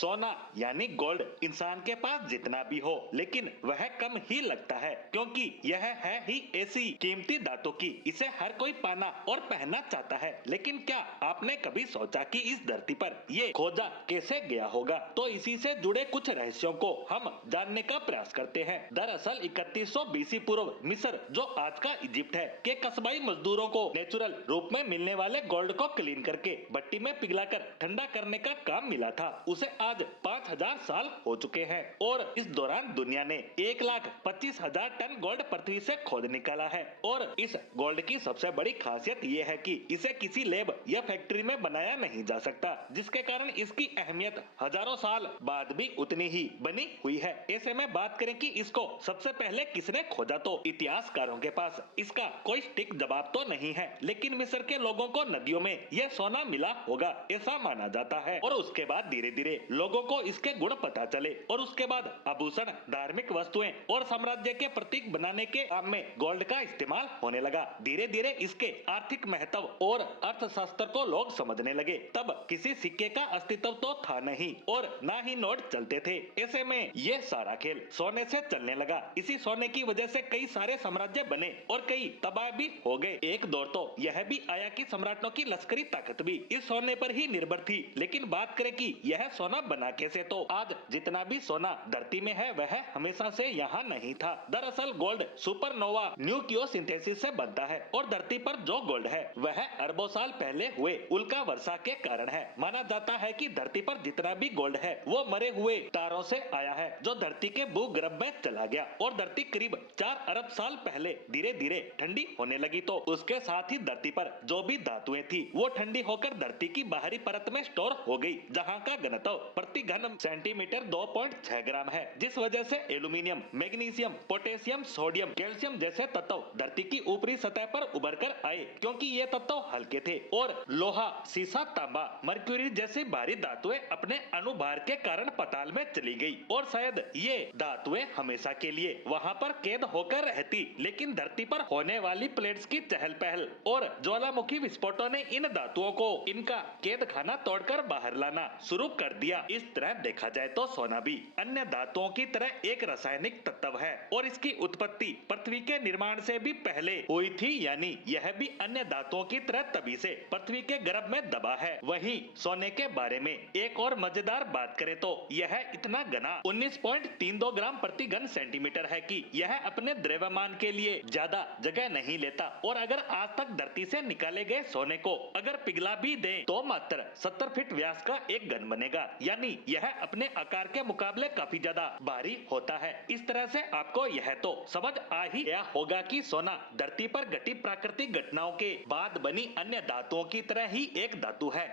सोना यानी गोल्ड इंसान के पास जितना भी हो लेकिन वह कम ही लगता है, क्योंकि यह है ही ऐसी कीमती धातु की इसे हर कोई पाना और पहनना चाहता है। लेकिन क्या आपने कभी सोचा कि इस धरती पर ये खोजा कैसे गया होगा? तो इसी से जुड़े कुछ रहस्यों को हम जानने का प्रयास करते हैं। दरअसल 3100 बीसी पूर्व मिस्र, जो आज का इजिप्ट है, के कस्बाई मजदूरों को नेचुरल रूप में मिलने वाले गोल्ड को क्लीन करके भट्टी में पिघलाकर ठंडा करने का काम मिला था। उसे आज 5000 साल हो चुके हैं और इस दौरान दुनिया ने 1,25,000 टन गोल्ड पृथ्वी से खोद निकाला है। और इस गोल्ड की सबसे बड़ी खासियत ये है कि इसे किसी लैब या फैक्ट्री में बनाया नहीं जा सकता, जिसके कारण इसकी अहमियत हजारों साल बाद भी उतनी ही बनी हुई है। ऐसे में बात करें कि इसको सबसे पहले किसने खोजा, तो इतिहासकारों के पास इसका कोई सटीक जवाब तो नहीं है, लेकिन मिस्र के लोगों को नदियों में यह सोना मिला होगा ऐसा माना जाता है। और उसके बाद धीरे धीरे लोगों को इसके गुण पता चले और उसके बाद आभूषण, धार्मिक वस्तुएं और साम्राज्य के प्रतीक बनाने के काम में गोल्ड का इस्तेमाल होने लगा। धीरे धीरे इसके आर्थिक महत्व और अर्थशास्त्र को लोग समझने लगे। तब किसी सिक्के का अस्तित्व तो था नहीं और न ही नोट चलते थे। ऐसे में ये सारा खेल सोने से चलने लगा। इसी सोने की वजह से कई सारे साम्राज्य बने और कई तबाह भी हो गए। एक दौर तो यह भी आया कि सम्राटों की लश्करी ताकत भी इस सोने पर ही निर्भर थी। लेकिन बात करें कि यह सोना बना कैसे, तो आज जितना भी सोना धरती में है वह हमेशा से यहाँ नहीं था। दरअसल गोल्ड सुपरनोवा न्यूक्लियोसिंथेसिस से बनता है और धरती पर जो गोल्ड है वह अरबों साल पहले हुए उल्का वर्षा के कारण है। माना जाता है कि धरती पर जितना भी गोल्ड है वो मरे हुए तारों से आया है, जो धरती के भूगर्भ में चला गया और धरती करीब 4 अरब साल पहले धीरे धीरे ठंडी होने लगी। तो उसके साथ ही धरती पर जो भी धातुएं थी वो ठंडी होकर धरती की बाहरी परत में स्टोर हो गई, जहां का घनत्व प्रति घन सेंटीमीटर 2.6 ग्राम है। जिस वजह से aluminium, magnesium, potassium, sodium, calcium जैसे तत्व धरती की ऊपरी सतह पर उभर कर आए, क्योंकि ये तत्व हल्के थे और लोहा, सीसा, तांबा, मरक्यूरी जैसी भारी धातुएं अपने अणुभार के कारण पाताल में चली गई और शायद ये धातुएं हमेशा के लिए वहां पर कैद होकर रहती। लेकिन धरती पर होने वाली प्लेट्स की चहल पहल और ज्वालामुखी विस्फोटों ने इन धातुओं को इनका कैद खाना तोड़कर बाहर लाना शुरू कर दिया। इस तरह देखा जाए तो सोना भी अन्य धातुओं की तरह एक रासायनिक तत्व है और इसकी उत्पत्ति पृथ्वी के निर्माण से भी पहले हुई थी, यानी यह भी अन्य धातुओं की तरह तभी से पृथ्वी के गर्भ में दबा है। वहीं सोने के बारे में एक और मजेदार बात करें तो यह इतना घना 19.32 ग्राम प्रति घन सेंटीमीटर है कि यह अपने द्रव्यमान के लिए ज्यादा जगह नहीं लेता और अगर आज तक धरती से निकाले गए सोने को अगर पिघला भी दें तो मात्र 70 फीट व्यास का एक घन बनेगा, यानी यह अपने आकार के मुकाबले काफी ज्यादा भारी होता है। इस तरह से आपको यह तो समझ आ ही गया होगा कि सोना धरती पर घटी प्राकृतिक घटनाओं के बाद बनी अन्य धातुओं की तरह ही एक धातु है।